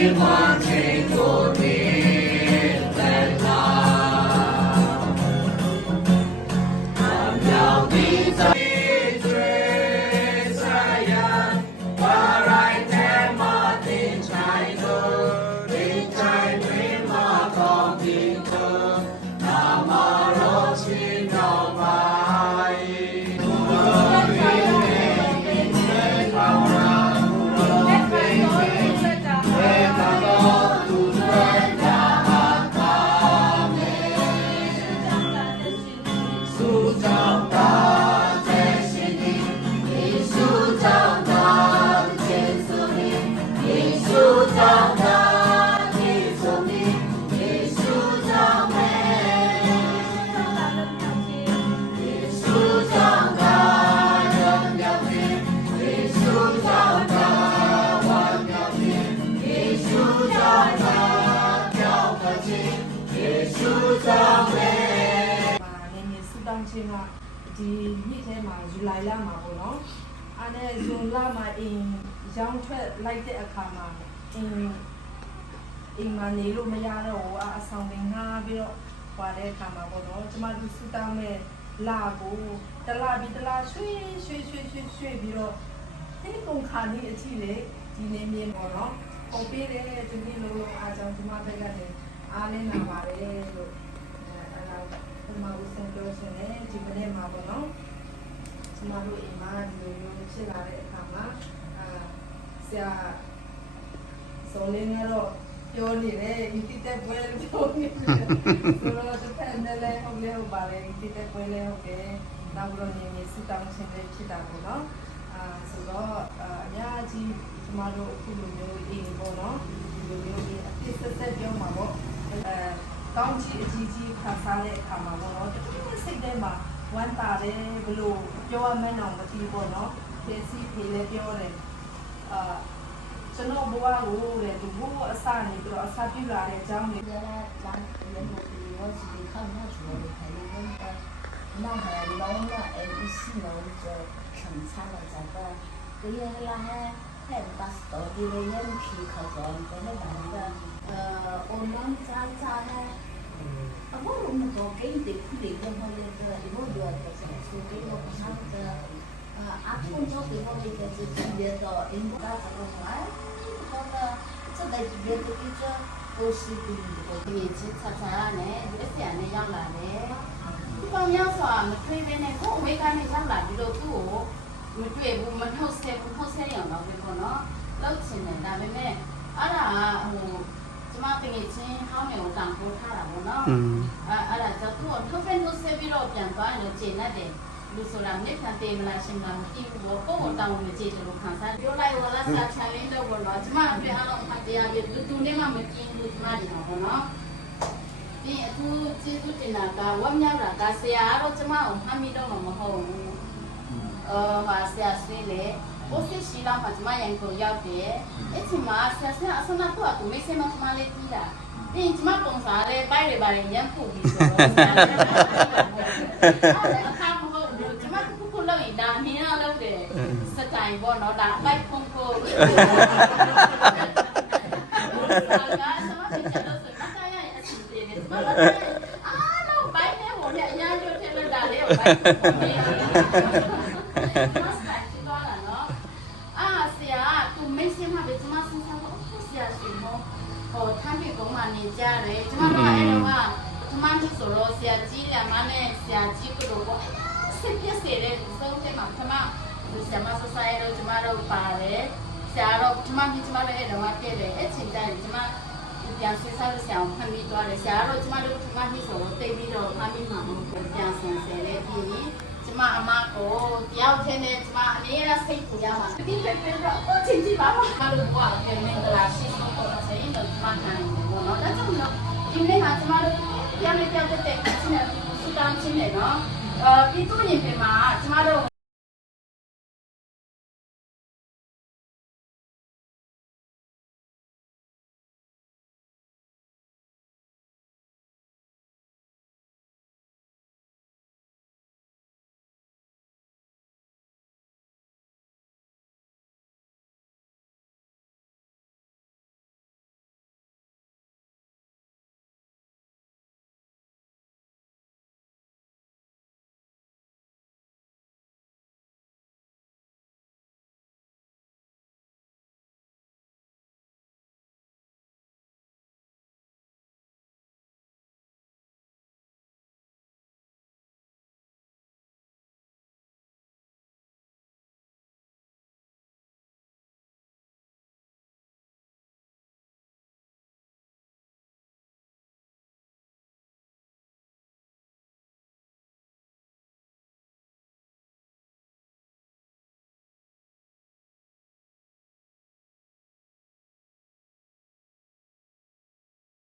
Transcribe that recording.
you want ချင်းကဒီနှစ်ထဲမှာဇူလိုင်လမှာပေါ့နော်အဲ့ဒါဇွန်လမှာအင်းရောင်းထွက်လိုက်တဲ့အခါမှာအင်းအိမ်မှာနေလို့မရတော့ဘူးအဆောင်ပင်ငှားပြီးတော့ဟွာတဲ့အခါမှာပေါ့နော်ကျမတို့စူတောင်းမဲ့လာကိုတလာပြီးတလာရွှေ့ရွှေ့ရွှေ့ရွှေ့ရွှေ့ပြီးတော့ဒီကုန်ခါနေအထိလေဒီနေမြင်ပေါ့နော်ပုံပေးတယ်ဒီနေ့လုံးလုံးအားကြောင့်ကျမဘက်ကလည်းအားလင်းလာပါတယ်လို့အဲ့ ဒါဒီမှာဦးစံပြောရှင်လေဒီမနေ့မှာပေါ့နော်ကျမတို့အိမ်မှာဒီလိုမျိုးဖြစ်လာတဲ့အခါမှာအာဆရာစောလင်းကတော့ပြောနေတယ်ဒီတိတက်ပွဲလို့ပြောနေတယ်ဆိုတော့တစ်ဖက်နဲ့လည်းဟုတ်လေဟုတ်ပါလေဒီတက်ပွဲလည်းဟုတ်တယ်နောက်တော့နေနေစတောင်းရှင်လေးဖြစ်တာပေါ့နော်အာဆိုတော့အာအများကြီးကျမတို့အခုလိုမျိုးအိမ်ပေါ့နော်ဒီလိုမျိုးဒီအဖြစ်ဆက်ဆက်ပြောမှာပေါ့အဲ ကောင်းချီအကြီးကြီးခံစားတဲ့အခါမှာပေါ့နော်တကယ်စိတ်ထဲမှာဝမ်းသာတယ်ဘလို့ပြောရမှန်းတော့မသိဘူးပေါ့နော်ဖေစီဖေလည်းပြောတယ်အာကျွန်တော်ဘဝကိုလေဒီဘဝအစနေပြီးတော့အစပြုလာတဲ့အကြောင်းတွေ 原来咱人我我自己看不出来，还有那个那还老了，哎，一四楼就生产了这个，这些啦还 햄파스타 디레이엔 키카건 베네반다 오만 짠짠해 아뭐 너무 더 게임도 풀리고 하려다 이거 좋아서 소개로 하는데 앞으로 저도 이거 이제 준비해서 인도가 들어가요 그러다 저도 이제 이제 보시고 이제 차차하네 이렇게 안에 양라네 이번 연수 안 풀리네 꼭 외관에 양라 이러고 မတွေ့ဘူးမနှုတ်ဆက်ဘူးနှုတ်ဆက်ရအောင်တော့ပဲပေါ့နော်လောက်ချင်တယ်ဒါပေမဲ့အဲ့ဒါဟိုကျမတကယ်ချင်းဟောင်းနေကိုတန်ဖိုးထားတာပေါ့နော်อืมအဲ့အဲ့ဒါကြောင့်သူ့ကိုနှုတ်ဆက်နှုတ်ဆက်ပြီးတော့ပြန်သွားရင်လည်းကျေနပ်တယ်လူဆိုတာမြစ်ခံတေးမလားရှင်မလားမသိဘူးပေါ့ကိုယ့်ကိုတောင်းမကြည့်တယ်လို့ခံစားပြောလိုက်ဝလာစာချန်လင်းတော့ဘောနော်ကျမအတွေ့အလုံးအတရားရတူတူနဲ့မှမကြည့်ဘူးကျမဒီတော့ဘောနော်ဒီအခုကျေးဇူးတင်တာကဝမ်းမြောက်တာကဆရာကတော့ကျမကိုမှတ်မိတော့မှာမဟုတ်ဘူး အော်ဟာဆရာဆွေးလေဘိုးစစ်ရှိလာမှကျမရန်ကိုရောက်တယ်အဲ့ဒီမှာဆရာဆရာအစနာတော့ကိုမေးစမမလေးတီးတာဒီကျမပုံစားလေပိုက်တွေပါလေရန်ဖူပြီးဆိုတော့ဆရာလည်းအခါမဟုတ်ဘူးကျမခုခုလောက်ရင်ဒါနင်းအောင်လုပ်တယ်စတိုင်ပေါ့နော်ဒါအပိုက်ဖုံဖုံဆရာကကျမပြချင်လို့ဆိုမတရရဲ့အစီအစဉ်နဲ့ကျမလည်းအားလုံးဘိုင်းနဲ့ဟိုနဲ့အများကြီးထည့်လို့ဒါလေးကိုဘိုင်း ဟိုထမ်းပြီးကုန်းမှာနေကြတယ်ကျမတို့အဲ့တော့ကပထမနေ့ဆိုတော့ဆရာကြီးရမနဲ့ဆရာကြီးကတော့ပေါ့စစ်ပြစေတဲ့သုံးချက်မှာပထမဆရာမဆဆရဲတော့ကျမတို့ပါတယ်ဆရာတော့ပထမနေ့ကျမတို့အဲ့တော့ပြည့်တယ်အဲ့ချိန်ကျရင်ကျမပြန်ဆွေးစားလို့ဆရာကိုဖမ်းပြီးသွားတယ်ဆရာတော့ကျမတို့ပထမနေ့ဆိုတော့တိတ်ပြီးတော့ဖမ်းပြီးမှမဟုတ်ဘူးပြန်ဆင်ဆယ်လေးပြီးရင်ကျမအမကိုတယောက်ချင်းနဲ့ကျမအနေနဲ့စိတ်ပူရမှာဒီဖက်ဖက်တော့အချင်းကြီးပါမလို့ကွာပြန်မင်္ဂလာရှိဆုံးပေါ် တော့ဆိုင်တော့ကျမခံတယ်ဘောနော်ဒါကြောင့်လို့ဒီနေ့မှာကျမတို့ပြန်လေးပြောက်တဲ့ချင်းနဲ့စူတောင်းချင်းနဲ့နော်အာပြည်သူရင်ပြင်မှာကျမတို့